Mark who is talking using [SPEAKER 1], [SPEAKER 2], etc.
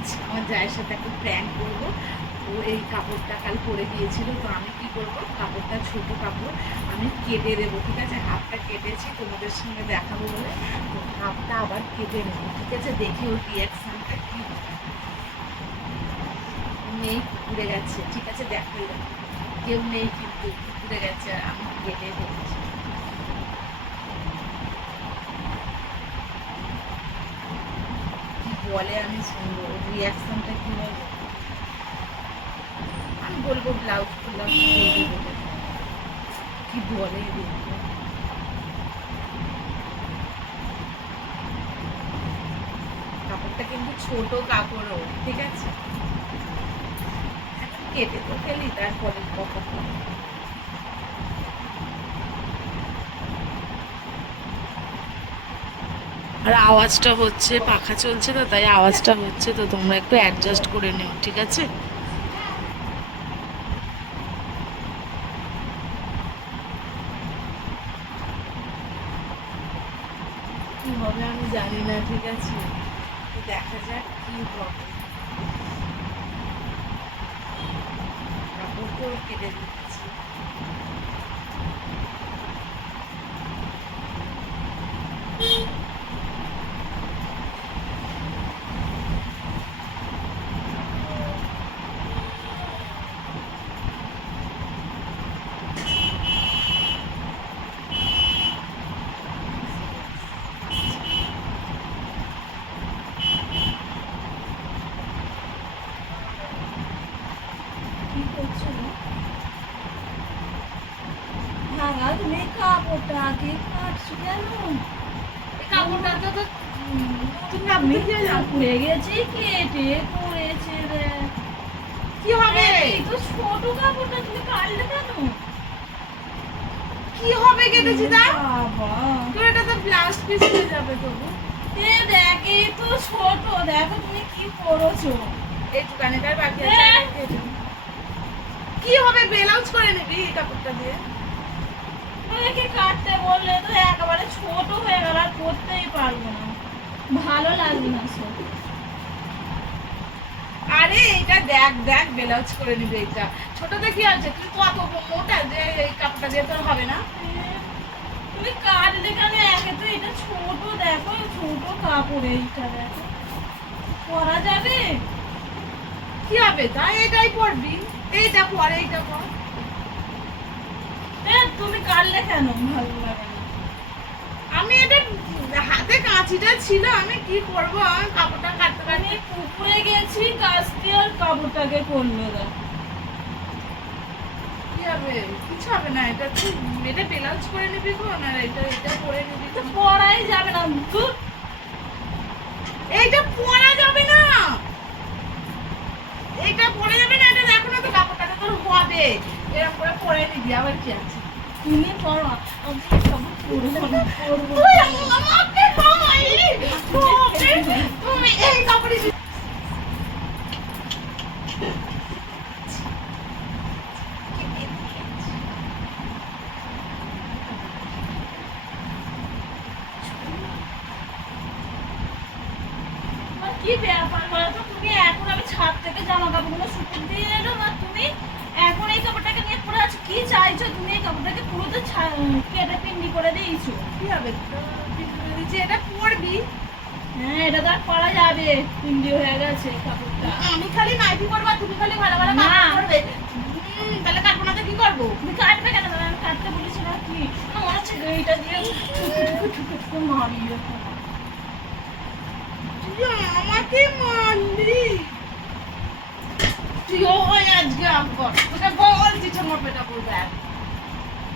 [SPEAKER 1] আজ আমার জায়ের সাথে একটা প্র্যাঙ্ক করব। ও এই কাপড়টা কাল পরে দিয়েছিল, তো আমি কি করব? কাপড়টা, ছোট কাপড় আমি কেটে দেবো, ঠিক আছে? হাফটা কেটেছি, তোমাদের সঙ্গে দেখাবো বলে। তো হাফটা আবার কেটে নেব, ঠিক আছে? দেখি ওর রিয়াকশানটা কি। নেই পুকুরে গেছে, ঠিক আছে? দেখাই দেখো কেউ নেই কিন্তু পুকুরে গেছে আমি কেটে দিয়েছি। বলে আমি শুনব? রিয়াকশনটা কি আমি বলব ব্লাউজ ব্লাউজ কি বলে দেখব কাপড়টা কিন্তু ছোট কাপড়ও, ঠিক আছে? কেটে তো ফেলি, তারপরে কখন আর আওয়াজটা হচ্ছে, পাখা চলছে তো, তাই আওয়াজটা হচ্ছে তো তোমরা একটু অ্যাডজাস্ট করে নিও, ঠিক আছে? কি হবে আমি জানি না, ঠিক আছে? দেখা যাক কি হবে। তো কেটে দিচ্ছি কি হবে
[SPEAKER 2] এই ছোট
[SPEAKER 1] কেটেছি তোর হয়ে
[SPEAKER 2] দেখ এই দেখো তুমি কি পড়েছো
[SPEAKER 1] একটু কানেটার বাকি আছে
[SPEAKER 2] হ্যাঁ।
[SPEAKER 1] কি হবে? ব্লাউজ করে নিবি এই কাপড়টা দিয়ে।
[SPEAKER 2] আমাকে কাটতে বললে তো একেবারে ছোট হয়ে গেল আর পরতেই পারব না। ভালো লাগবে না সব
[SPEAKER 1] আরে এটা দেখ দেখ ব্লাউজ করে নিবি এটা ছোটতে কি আছে তুই কত মোটা যে এই কাপড়টা দিয়ে তোর হবে না।
[SPEAKER 2] তুমি কাটলে কেন? একে তো এটা ছোট দেখো ছোট কাপড় এইটা দেখো। পরা যাবে?
[SPEAKER 1] কি হবে? তাই এটাই পরবি? এইটা পর এইটা পর
[SPEAKER 2] তুমি কাটলে কেন? ভালো লাগে
[SPEAKER 1] আমি এটা হাতে কাঁচিটা ছিল আমি কি করব? আমি কাপড়টা কাটতে কাটতে
[SPEAKER 2] পুকুরে গেছি কাচতে আর কাপড়টাকে করল দেখো
[SPEAKER 1] কি হবে? কিছু হবে না এটা তুই এটা ব্লাউজ করে নিবি কোন আর এটা এটা পরে নিবি
[SPEAKER 2] তো? পরাই যাবে না ধুর,
[SPEAKER 1] এইটা পরা যাবে না! এইটা পরে যাবে না এটা দেখো না তো কাপড়টাতে করে আছে? এই কাপড়ে
[SPEAKER 2] কি ব্যাপার বলো তো তুমি এখন আমি ছাদ থেকে জামা কাপড়গুলো শুকিয়ে দিয়ে এলো আর তুমি কাপড়টাকে পুরো তো কেটে পিন্ডি করে দিয়েছ।
[SPEAKER 1] কি হবে? দিচ্ছি এটা পরবি?
[SPEAKER 2] হ্যাঁ এটা তো আর পরা যাবে। পিন্ডি হয়ে গেছে কাপড়টা।
[SPEAKER 1] আমি খালি নাইটি পরবো আর তুমি খালি ভালো ভালো কাপড় পরবে। তাহলে কাটবো না তো কি করব?
[SPEAKER 2] তুমি কাটবে কেন? আমি কাটতে বলেছি না কি? আমার মনে হচ্ছে এইটা দিয়ে ঠুকু ঠুকু ঠুকু মারি
[SPEAKER 1] আমাকে মারলি। তুই ওই আজকে আবার তোকে বলছি ছোট পেটা করবে এখন